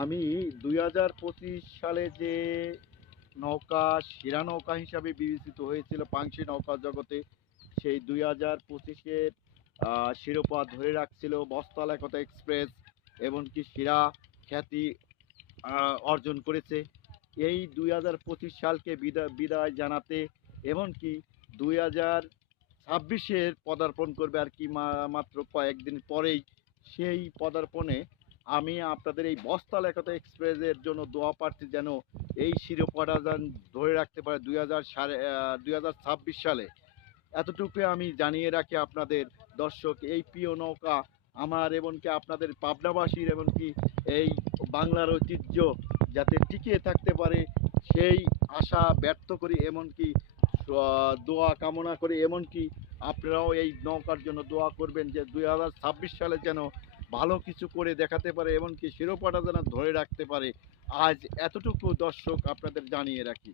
আমি ২০২৫ সালে যে নৌকা সেরা নৌকা হিসাবে বিবেচিত হয়েছিল পানসি নৌকা জগতে, সেই ২০২৫-এর শিরোপা ধরে রাখছিল বস্তাল একতা এক্সপ্রেস, এমনকি সেরা খ্যাতি অর্জন করেছে। এই ২০২৫ সালকে বিদায় জানাতে এমনকি ২০২৬-এর পদার্পণ করবে আর কি মাত্র কয়েকদিন পরেই। সেই পদার্পণে আমি আপনাদের এই বস্তাল একতা এক্সপ্রেসের জন্য দোয়া প্রার্থী, যেন এই শিরোপাটা যেন ধরে রাখতে পারে ২০২৬ সালে। এতটুকু আমি জানিয়ে রাখি আপনাদের দর্শক, এই প্রিয় নৌকা আমার এমনকি আপনাদের পাবনাবাসীর, এমনকি এই বাংলার ঐতিহ্য যাতে টিকিয়ে থাকতে পারে সেই আশা ব্যর্থ করি, এমনকি দোয়া কামনা করি। এমনকি আপনারাও এই নৌকার জন্য দোয়া করবেন যে ২০২৬ সালে যেন ভালো কিছু করে দেখাতে পারে, এমনকি শিরোপাটা যেন ধরে রাখতে পারে। আজ এতটুকু দর্শক আপনাদের জানিয়ে রাখি।